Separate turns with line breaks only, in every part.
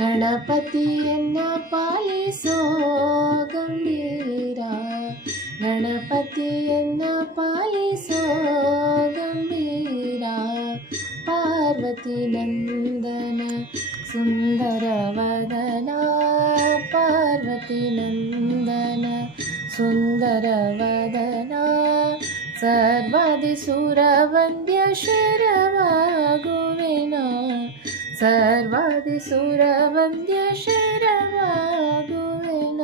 ಗಣಪತಿಯನ್ನ ಪಾಲಿಸೋ ಗಂಭೀರ ಗಣಪತಿಯನ್ನ ಪಾಲಿಸೋ ಗಂಭೀರ ಪಾರ್ವತಿ ನಂದನ ಸುಂದರವದನ ಪಾರ್ವತಿ ನಂದನ ಸುಂದರವದನ ಸರ್ವಾದಿ ಸುರವಂದ್ಯ ಶಿರವಾಗೋ ಸರ್ವಾಧಿಸುರವಂದ್ಯಶರವಾಗುವೆನ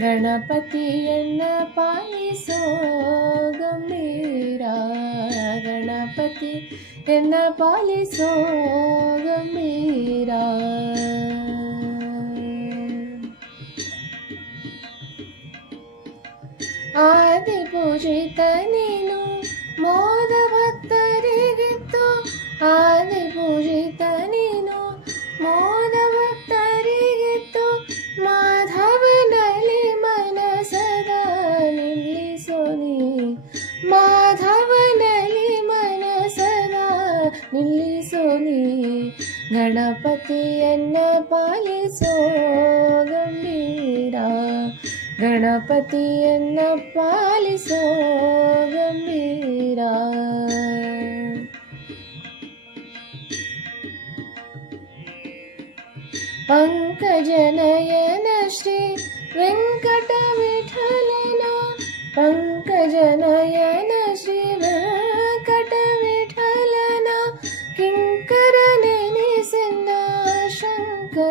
ಗಣಪತಿಯನ್ನ ಪಾಲಿಸೋ ಗಂಭೀರ ಗಣಪತಿ ಎನ್ನ ಪಾಲಿಸೋ ಗಂಭೀರ ಆದಿ ಪೂಜಿತ ನೀನು ಮೋದ ಭಕ್ತರಿಗಿತ್ತು ಆದಿ ಪೂ ಮೋದ ಭಕ್ತರಿಗಿತ್ತು ಮಾಧವನಲ್ಲಿ ಮನಸದ ನಿಲ್ಲಿಸೋನಿ ಮಾಧವನಲ್ಲಿ ಮನಸದ ನಿಲ್ಲಿಸೋನಿ ಗಣಪತಿಯನ್ನ ಪಾಲಿಸೋ ಗಂಭೀರ. ಗಣಪತಿಯನ್ನ ಪಾಲಿಸೋ ಗಂಭೀರ. പങ്കജനയന ശ്രീ വെങ്കട വിഠലന പങ്കജനയന ശ്രീ വെങ്കട വിഠലന കിങ്കരനി വെങ്കടവിഠലന കിങ്കരനെനിസിന്ന ശങ്കരതനയനെ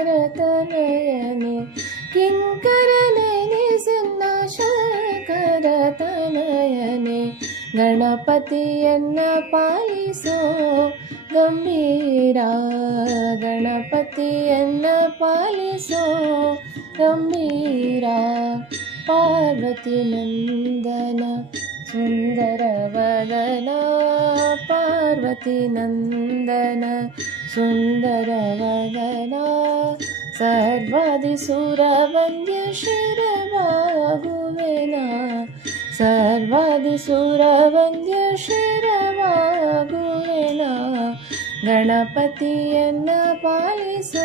കിങ്കരനെനിസിന്ന ശങ്കരതനയനെ ಗಣಪತಿಯನ್ನ ಪಾಲಿಸೋ ಗಂಭೀರ ಗಣಪತಿಯನ್ನ गम्भीरा पार्वतीनन्दन सुन्दरवदना पार्वतीनन्दन सुन्दरवदना सर्वादि सुरवन्द्य गणपतियन्न पालिसु